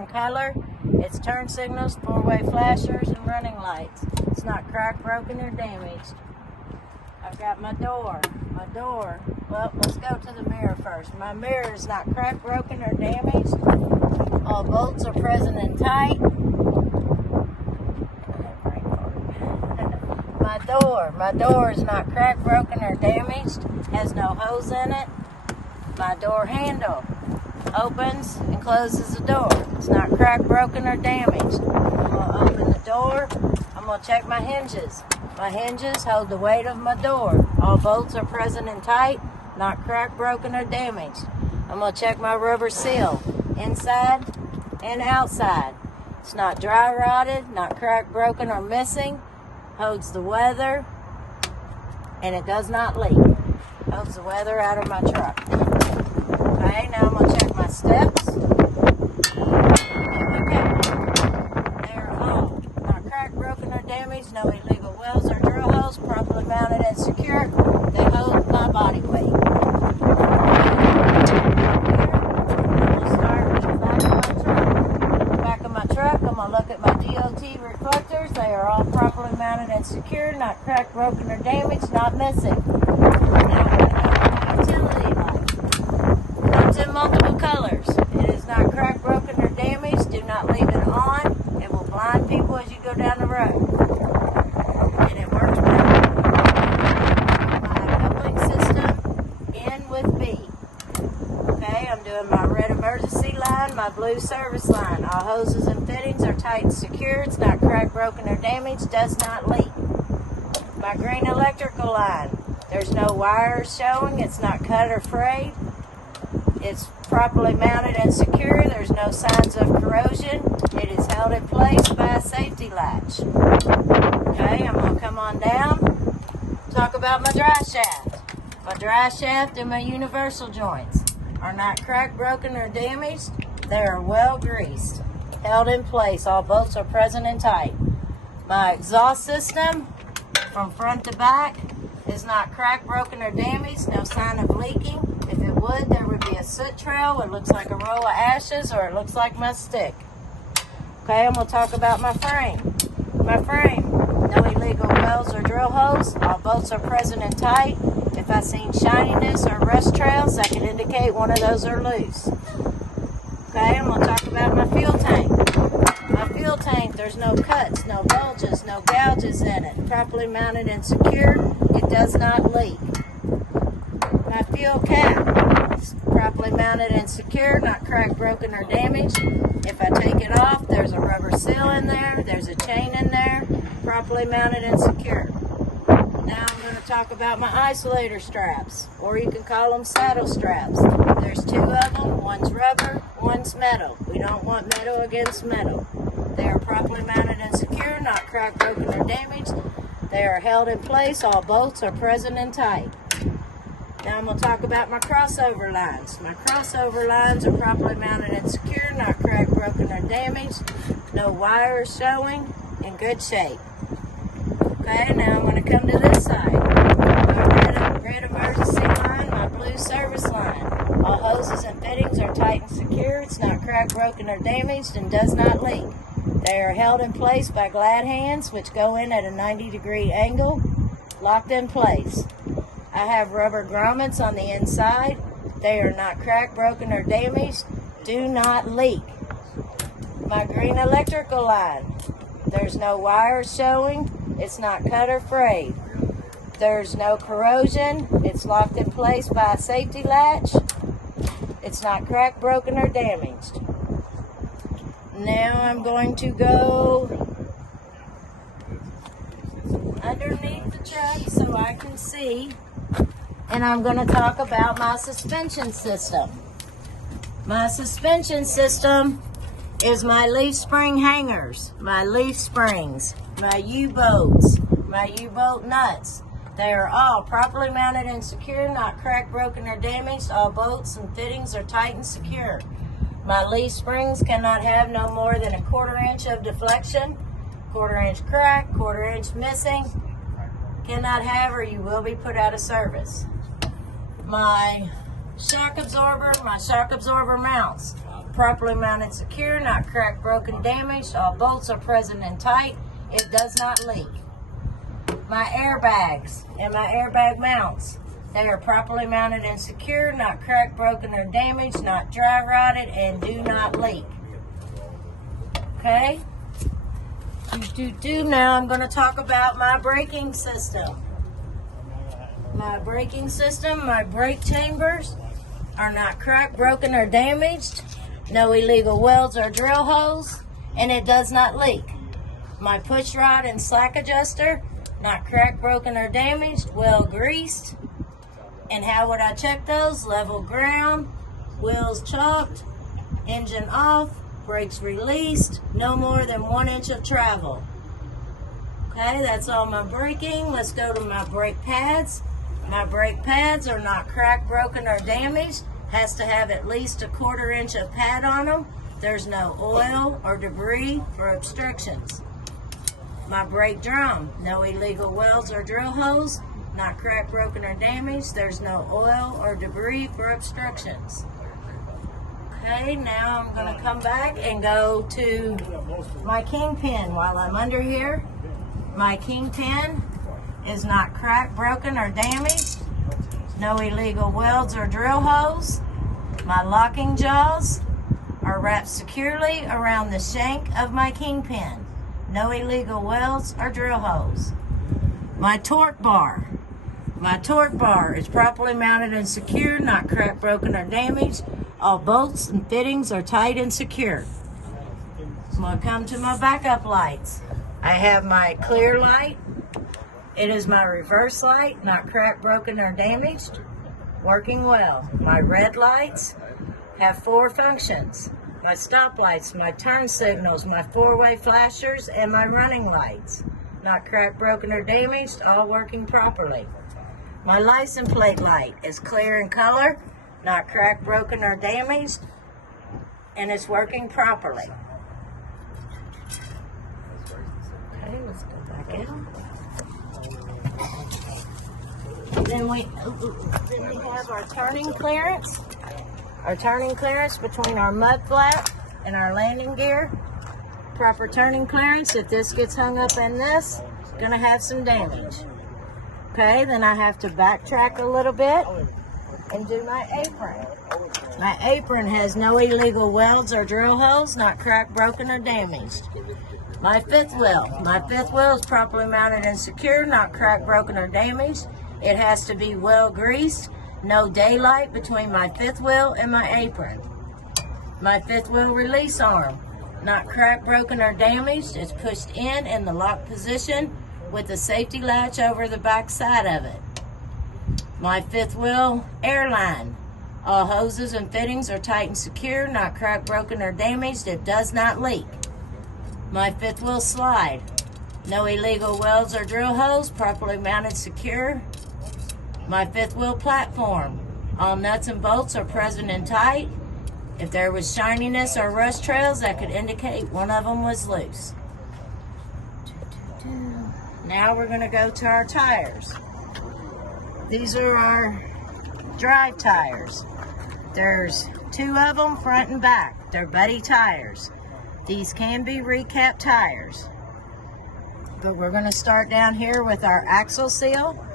in color. It's turn signals, four-way flashers, and running lights. It's not cracked, broken, or damaged. I've got my door. Well, let's go to the mirror first. My mirror is not cracked, broken, or damaged. All bolts are present and tight. My door is not cracked, broken, or damaged. Has no holes in it. My door handle opens and closes the door. It's not cracked, broken, or damaged. I'm going to open the door. I'm going to check my hinges. My hinges hold the weight of my door. All bolts are present and tight, not cracked, broken, or damaged. I'm going to check my rubber seal, inside and outside. It's not dry rotted, not cracked, broken, or missing. Holds the weather, and it does not leak. Holds the weather out of my truck. Okay, now I'm going to check my steps. They're all not cracked, broken, or damaged. No illegal welds or drill holes. Properly mounted and secure. They hold my body weight. We'll start with the back of my truck. Back of my truck, I'm going to look at my DOT reflectors. They are all properly mounted and secure. Not cracked, broken, or damaged. Not missing. Utility light. Comes in multiple colors. It is not cracked, broken, or damaged. Do not leave it on. It will blind people as you go down the road. And it works well. My coupling system, N with B. Okay, I'm doing my red emergency line, my blue service line. All hoses and fittings are tight and secure. It's not cracked, broken, or damaged. Does not leak. My green electrical line. There's no wires showing. It's not cut or frayed. It's properly mounted and secure. There's no signs of corrosion. It is held in place by a safety latch. Okay, I'm going to come on down. Talk about my dry shaft. My dry shaft and my universal joints are not cracked, broken, or damaged. They are well greased, held in place. All bolts are present and tight. My exhaust system from front to back is not cracked, broken, or damaged. No sign of leaking. If it would, there would be a soot trail. It looks like a roll of ashes, or it looks like my stick. Okay, I'm going to talk about my frame. My frame, no illegal welds or drill holes. All bolts are present and tight. If I seen shininess or rust trails, that could indicate one of those are loose. Okay, I'm going to talk about my fuel tank. My fuel tank, there's no cuts, no bulges, no gouges in it. Properly mounted and secure. It does not leak. My fuel cap is properly mounted and secure, not cracked, broken, or damaged. If I take it off, there's a rubber seal in there. There's a chain in there, properly mounted and secure. Now I'm going to talk about my isolator straps, or you can call them saddle straps. There's two of them. One's rubber, one's metal. We don't want metal against metal. They are properly mounted and secure, not cracked, broken, or damaged. They are held in place. All bolts are present and tight. Now I'm going to talk about my crossover lines. My crossover lines are properly mounted and secure, not cracked, broken, or damaged. No wires showing, in good shape. Okay, now I'm going to come to this side. My red emergency line, my blue service line. All hoses and fittings are tight and secure. It's not cracked, broken, or damaged, and does not leak. They are held in place by glad hands, which go in at a 90-degree angle, locked in place. I have rubber grommets on the inside. They are not cracked, broken, or damaged. Do not leak. My green electrical line. There's no wires showing. It's not cut or frayed. There's no corrosion. It's locked in place by a safety latch. It's not cracked, broken, or damaged. Now I'm going to go underneath the truck so I can see. And I'm going to talk about my suspension system. My suspension system is my leaf spring hangers, my leaf springs, my U-bolts, my U-bolt nuts. They are all properly mounted and secure, not cracked, broken, or damaged. All bolts and fittings are tight and secure. My leaf springs cannot have no more than a 1/4 inch of deflection, 1/4 inch crack, 1/4 inch missing. Cannot have, or you will be put out of service. My shock absorber mounts, properly mounted, secure, not cracked, broken, damaged. All bolts are present and tight. It does not leak. My airbags and my airbag mounts, they are properly mounted and secure, not cracked, broken, or damaged, not dry rotted, and do not leak. Okay? Now I'm going to talk about my braking system. My braking system, my brake chambers are not cracked, broken, or damaged. No illegal welds or drill holes, and it does not leak. My push rod and slack adjuster, not cracked, broken, or damaged, well greased. And how would I check those? Level ground, wheels chalked, engine off, brakes released, no more than 1 inch of travel. Okay, that's all my braking. Let's go to my brake pads. My brake pads are not cracked, broken, or damaged. Has to have at least 1/4 inch of pad on them. There's no oil or debris for obstructions. My brake drum, no illegal welds or drill holes, not cracked, broken, or damaged. There's no oil or debris for obstructions. Okay, now I'm going to come back and go to my kingpin while I'm under here. My kingpin is not cracked, broken, or damaged. No illegal welds or drill holes. My locking jaws are wrapped securely around the shank of my kingpin. No illegal welds or drill holes. My torque bar. My torque bar is properly mounted and secure, not cracked, broken, or damaged. All bolts and fittings are tight and secure. I'm going to come to my backup lights. I have my clear light. It is my reverse light, not cracked, broken, or damaged. Working well. My red lights have 4 functions. My stop lights, my turn signals, my 4-way flashers, and my running lights. Not cracked, broken, or damaged, all working properly. My license plate light is clear in color, not cracked, broken, or damaged, and it's working properly. Okay, let's go back in. Then we have our turning clearance. Our turning clearance between our mud flap and our landing gear. Proper turning clearance. If this gets hung up in this, it's going to have some damage. Okay, then I have to backtrack a little bit and do my apron. My apron has no illegal welds or drill holes, not cracked, broken, or damaged. My fifth wheel. My fifth wheel is properly mounted and secure, not cracked, broken, or damaged. It has to be well greased. No daylight between my fifth wheel and my apron. My fifth wheel release arm, not cracked, broken, or damaged. It's pushed in the lock position with a safety latch over the back side of it. My fifth wheel airline. All hoses and fittings are tight and secure, not cracked, broken, or damaged. It does not leak. My fifth wheel slide. No illegal welds or drill holes, properly mounted, secure. My fifth wheel platform. All nuts and bolts are present and tight. If there was shininess or rust trails, that could indicate one of them was loose. Now we're going to go to our tires. These are our drive tires. There's 2 of them, front and back. They're Buddy tires. These can be recap tires. But we're going to start down here with our axle seal.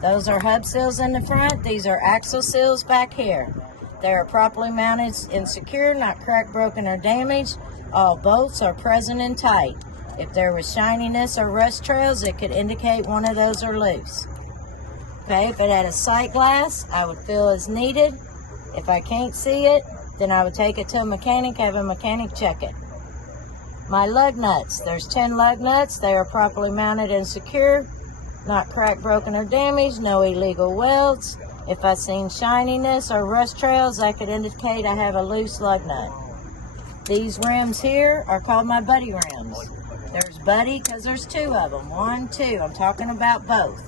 Those are hub seals in the front. These are axle seals back here. They are properly mounted and secure, not cracked, broken, or damaged. All bolts are present and tight. If there was shininess or rust trails, it could indicate one of those are loose. Okay, if it had a sight glass, I would fill as needed. If I can't see it, then I would take it to a mechanic, have a mechanic check it. My lug nuts. There's 10 lug nuts. They are properly mounted and secure. Not cracked, broken, or damaged. No illegal welds. If I seen shininess or rust trails, that could indicate I have a loose lug nut. These rims here are called my Buddy rims. There's Buddy because there's 2 of them. 1, 2. I'm talking about both.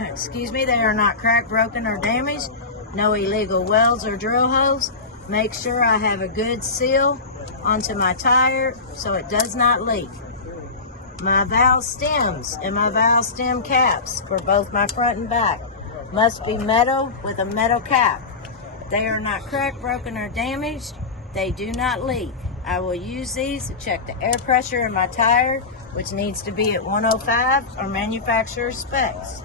Excuse me, they are not cracked, broken, or damaged. No illegal welds or drill holes. Make sure I have a good seal onto my tire so it does not leak. My valve stems and my valve stem caps for both my front and back must be metal with a metal cap. They are not cracked, broken, or damaged. They do not leak. I will use these to check the air pressure in my tire, which needs to be at 105 or manufacturer specs.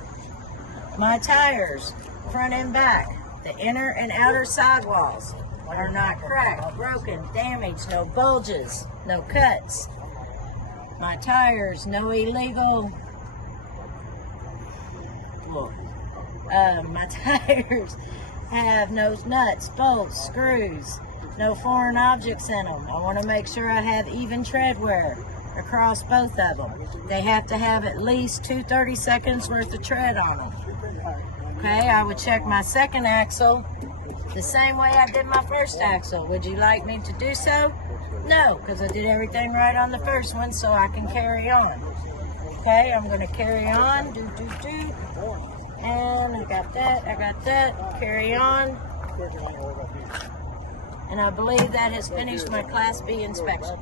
My tires, front and back, the inner and outer sidewalls are not cracked, broken, damaged, no bulges, no cuts. My tires, no illegal. My tires have no nuts, bolts, screws, no foreign objects in them. I want to make sure I have even tread wear across both of them. They have to have at least 2 seconds worth of tread on them. Okay, I would check my second axle the same way I did my first axle. Would you like me to do so? No, because I did everything right on the first one, so I can carry on. Okay, I'm going to carry on. And I got that, carry on. And I believe that has finished my Class B inspection.